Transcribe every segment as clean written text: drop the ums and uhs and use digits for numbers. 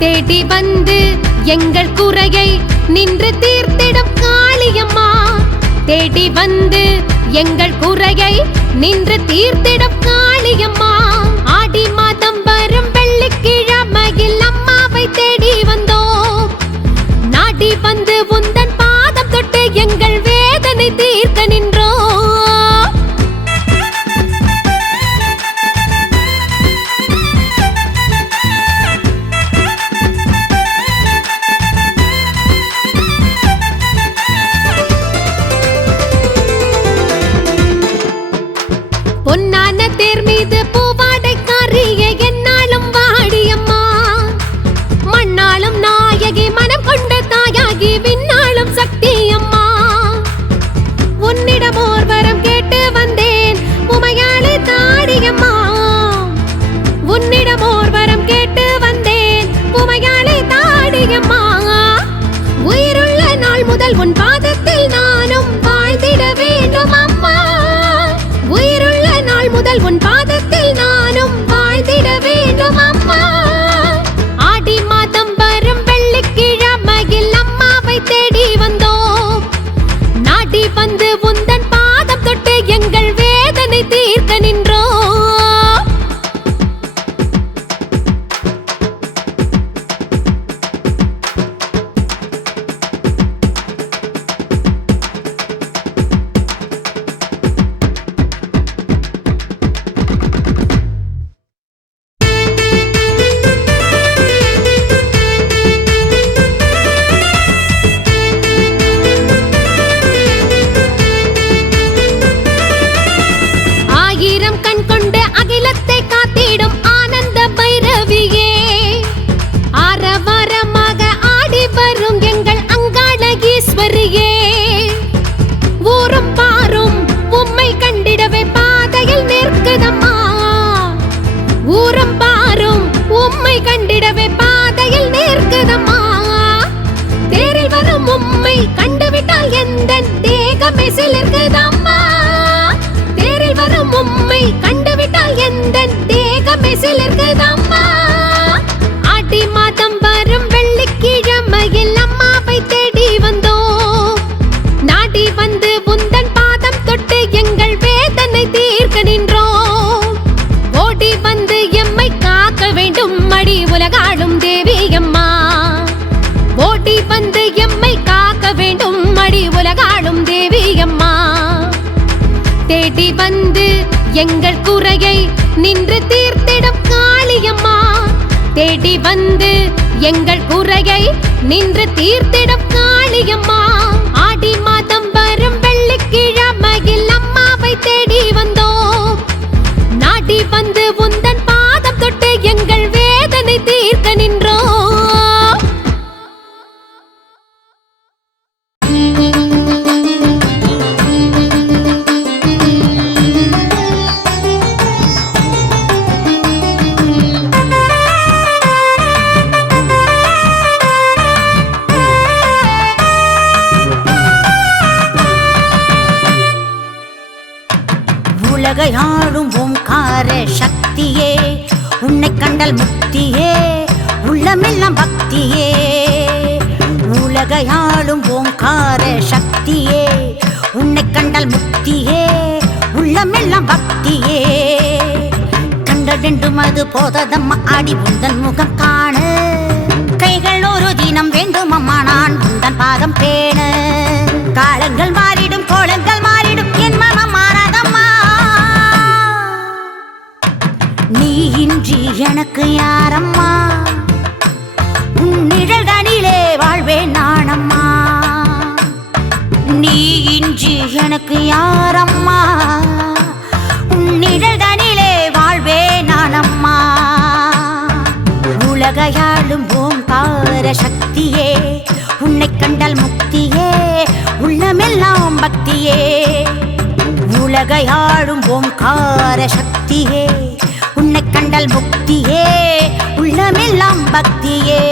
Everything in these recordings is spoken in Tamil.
தேடி வந்து எங்கள் குறையை நின்று தீர்த்திடும் காளியம்மா. தேடி வந்து எங்கள் குறையை நின்று தீர்த்திடும் காளியம்மா. ஆடி மாதம் வரும் வெள்ளிக்கிழமையில் அம்மாவை தேடி வந்தோம். நாடி வந்து உந்தன் பாதம் தொட்டு எங்கள் வேதனை தீர்க்க நின்றோம். பொன்னான தேர் மீது பூவாடைக்காரிய என்னாலும் வாடியம்மா. மண்ணாலும் நாயகி மனம் கொண்ட தாயாகி விண்ணாலும் சக்தி அம்மா. உன்னிடம் ஓர் வரம் கேட்டு வந்தேன் உமையாளே தாடியம்மா. உன்னிடம் ஓர் வரம் கேட்டு வந்தேன் உமையாளே தாடியம்மா. உயிருள்ள நாள் முதல் உன் பாதத்தில் நானும் வாழ்ந்திட வேண்டும் அம்மா. உயிருள்ள நாள் முதல் உன் பாதத்தில் நானும் வாழ்ந்திட வேண்டும் அம்மா. ஆடி மாதம் வரும் வெள்ளிக்கிழமையில் அம்மாவை தேடி வந்தோம். நாடி வந்து உந்தன் பாதம் தொட்டு எங்கள் வேதனை தீர்க்க நின்றோம். கண்டுவிட்டால் எந்தன் தேகமே சிலிர்க்குதம்மா. தேரில் வரும் உம்மை கண்டுவிட்டால் எந்தன் தேகமே சிலிர்க்குதம்மா. ஆடி மாதம் வரும் வெள்ளிக்கிழமையில் அம்மாவை தேடி வந்தோம். நாடி வந்து உந்தன் பாதம் தொட்டு எங்கள் வேதனை தீர்க்க நின்றோம். ஓடி வந்து எம்மை காக்க வேண்டும் அடி உலகாளும் தேவி அம்மா. ஓடி வந்து எம்மை காக்க வேண்டும் அடி உலகாளும் தேவி அம்மா. தேடி வந்து எங்கள் குறையை நின்று தீர்த்திடும் காளியம்மா. தேடி வந்து எங்கள் குறையை நின்று தீர்த்திடும் காளியம்மா. ஆடி மாதம் வரும் வெள்ளிக்கிழமையில் அம்மாவை தேடி வந்தோம். நாடி வந்து உந்தன் பாதம் தொட்டு எங்கள் வேதனை தீர்க்க நின்றோம். உலகையாளும் ஓம்கார சக்தியே, உன்னை கண்டால் முக்தியே, உள்ளமெல்லாம் பக்தியே. உலகையாளும் ஓம்கார சக்தியே, உன்னை கண்டால் முக்தியே, உள்ளமெல்லாம் பக்தியே. கண்டெண்டும் அது போததம்மா ஆடி உந்தன் முகம் காண. கைகள் ஒரு தினம் வேண்டுமம்மா நான் உந்தன் பாதம் பேண. காலங்கள் மாறிடும் கோலங்கள் மாறிடும் என் மனம் மாறாதம்மா. நீ இன்றி எனக்கு யாரம்மா, உன் நிழல்தனிலே வாழ்வேன் நானம்மா. நீ இன்றி எனக்கு யாரம்மா, உன் நிழல்தனிலே வாழ்வேன் நானம்மா. உலகையாளும் ஓங்கார சக்தியே, உன்னை கண்டால் முக்தியே, உள்ளமெல்லாம் பக்தியே. உலகையாளும் ஓங்கார சக்தியே, உன்னை கண்டால் முக்தியே, உள்ளமெல்லாம் பக்தியே.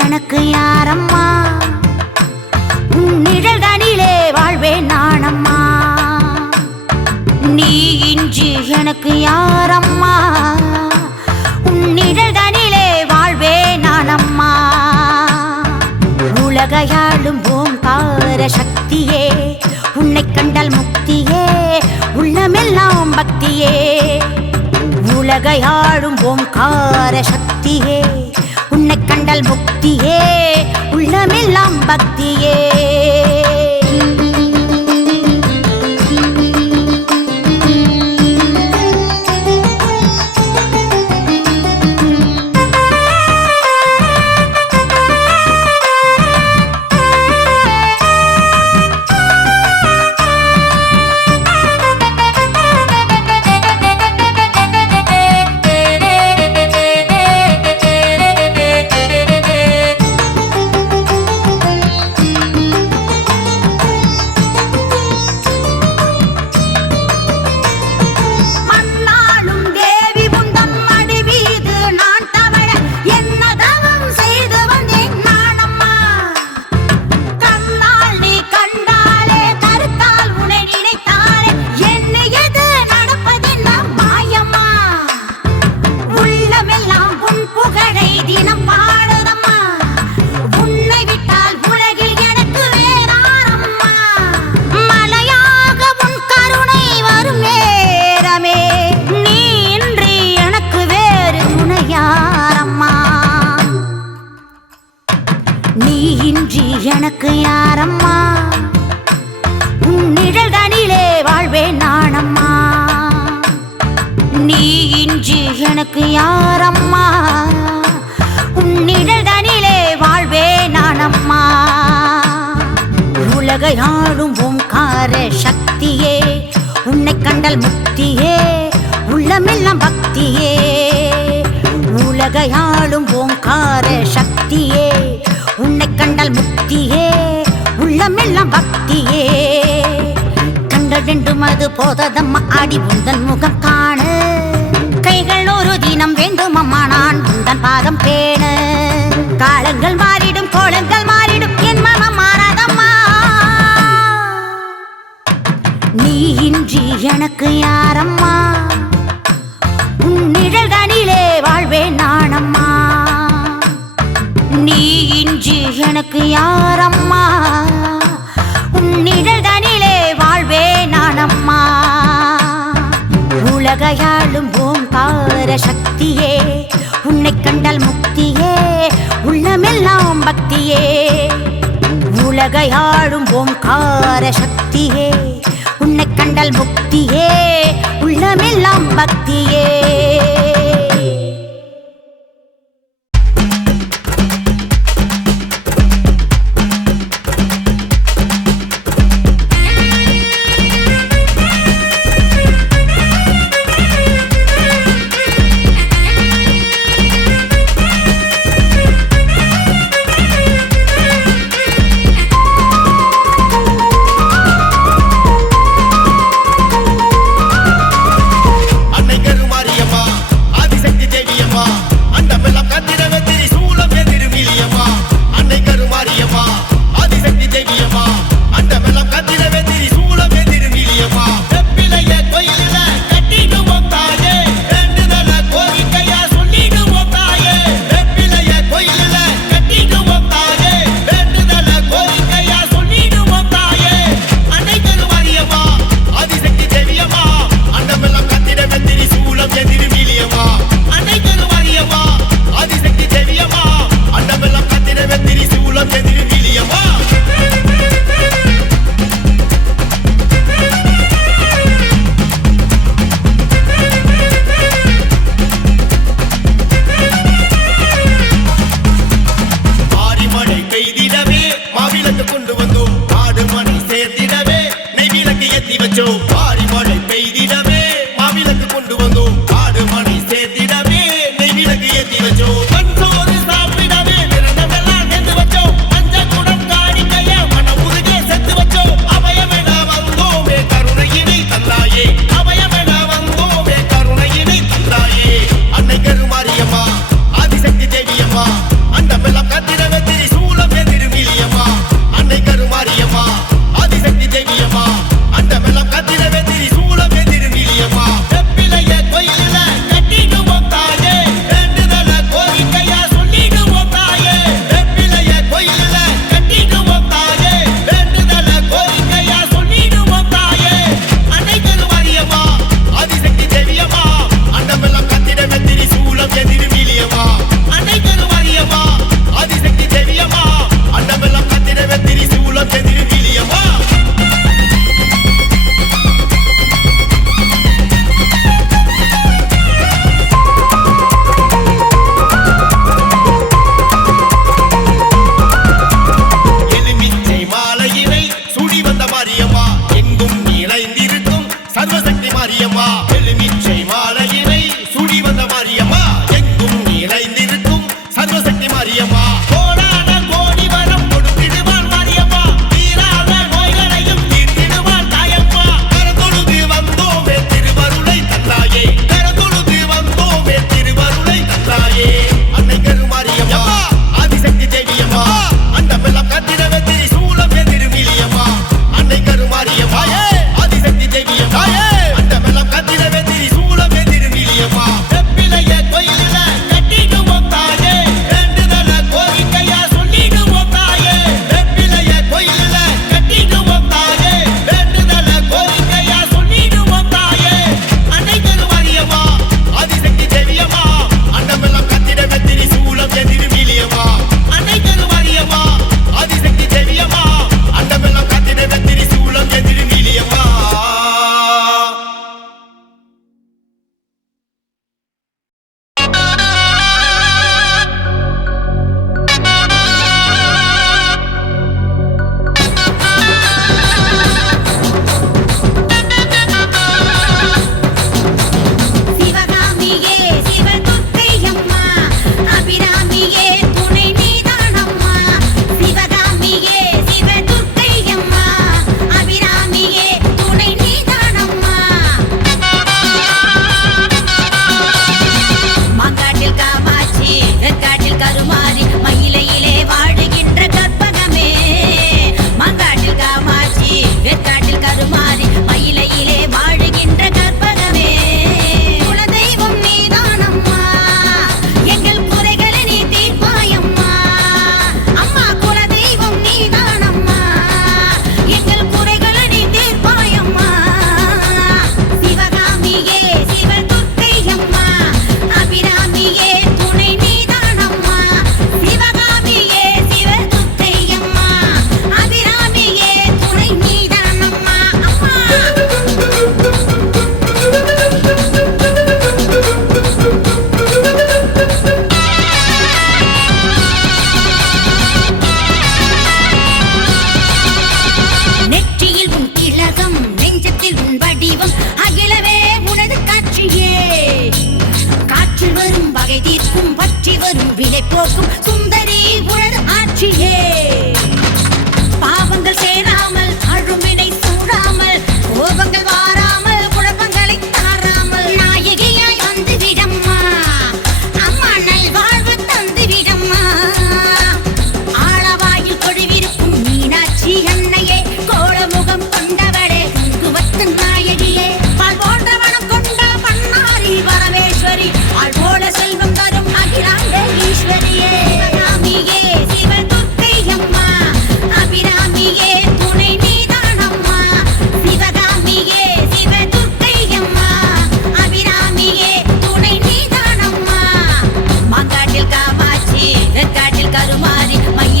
எனக்கு யாரம்மா, உன் நிழல்தனிலே வாழ்வேன் நானம்மா. நீ இன்றி எனக்கு யாரம்மா, உன் நிழல்தனிலே வாழ்வேன் நானம்மா. உலகையாளும் ஓங்கார சக்தியே, உன்னை கண்டால் முக்தியே, உள்ளமெல்லாம் பக்தியே. உலகையாளும் ஓங்கார சக்தியே, உன்னை கண்டால் முக்தியே, உள்ளமெல்லாம் பக்தியே. எனக்கு யாரம்மா, உன் நிழல்தனிலே வாழ்வேன் நானம்மா. நீ இன்றி எனக்கு யாரம்மா, உன் நிழல்தனிலே வாழ்வேன் நானம்மா. உலகையாளும் ஓங்கார சக்தியே, உன்னை கண்டால் முக்தியே, உள்ளமெல்லாம் பக்தியே. உலகையாளும் ஓங்கார சக்தியே, உன்னை கண்டால் முக்தியே, உள்ளமெல்லாம் பக்தியே. கண்டெண்டும் அது போததம்மா, ஆடி உந்தன் முகம் காண. கைகள் ஒரு தினம் வேண்டும் அம்மா, நான் உந்தன் பாதம் பேண. காலங்கள் மாறிடும், கோலங்கள் மாறிடும், என் மனம் மாறாதம்மா. நீ இன்றி எனக்கு யாரம்மா, உன் நிழல்தனிலே வாழ்வேன் நானம்மா. நீ இன்றி எனக்கு யாரம்மா, உன் நிழல்தனிலே வாழ்வேன் நானம்மா. உலகையாளும் ஓங்கார சக்தியே, உன்னை கண்டால் முக்தியே, உள்ளமெல்லாம் பக்தியே. உலகையாளும் ஓங்கார சக்தியே, உன்னை கண்டால் முக்தியே, உள்ளமெல்லாம் பக்தியே. போக்கும் சுந்தரி உனது ஆட்சியே பாவங்கள் சேராமல் அழுவினை சூடாமல் கோபங்கள் வாராமல் குழப்பங்களை தாராமல் நாயகியாய் வந்து விடம்மா அம்மா நல்வாழ்வு தந்து விடம்மா ஆளவாயில் கொடிவிருக்கும் மீனாட்சி அன்னையே கோலமுகம் கொண்டவளே குங்குமத்து நாயகியே பால் போன்ற மனம் கொண்ட பண்ணாரி பரமேஸ்வரி ஆள் போல செல்வம் தரும் அகிலாண்ட ஈஸ்வரியே சிவகாமியே சிவதுர்க்கை அம்மா அபிராமியே துணை நீதானம்மா சிவகாமியே சிவதுர்க்கை அம்மா அபிராமியே துணை நீதானம்மா மாங்காட்டில் காமாட்சி வெக்காட்டில் கருமாரி மைய